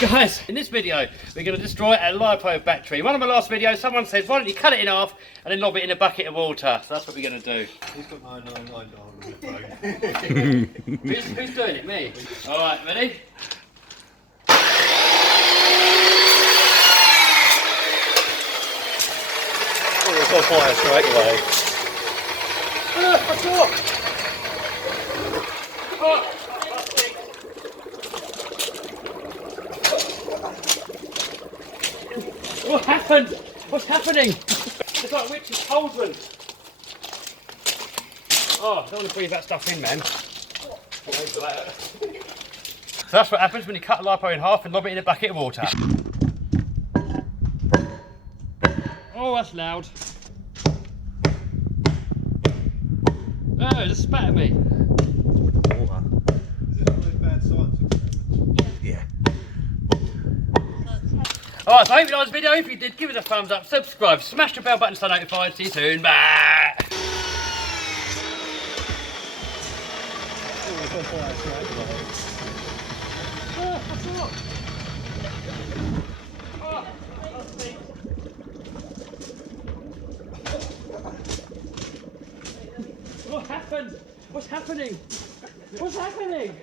Guys, in this video, we're going to destroy a LIPO battery. In one of my last videos, someone said, why don't you cut it in half and then lob it in a bucket of water? So that's what we're going to do. He's got 999 on his phone. Who's doing it? Me? Alright, ready? Oh, it's on fire straight away. What's up? Oh. What happened? What's happening? It's like witch's cauldron. Oh, I don't want to breathe that stuff in, man. So that's what happens when you cut a LIPO in half and lob it in a bucket of water. Oh, that's loud. Oh, it just spat at me. Water. Is this one of those bad science experiments? Yeah. Alright, so I hope you liked this video. If you did, give it a thumbs up, subscribe, smash the bell button so notified. See you soon. Bye. Oh, it's on fire straight away. Oh, what's up? Oh, what happened? What's happening? What's happening?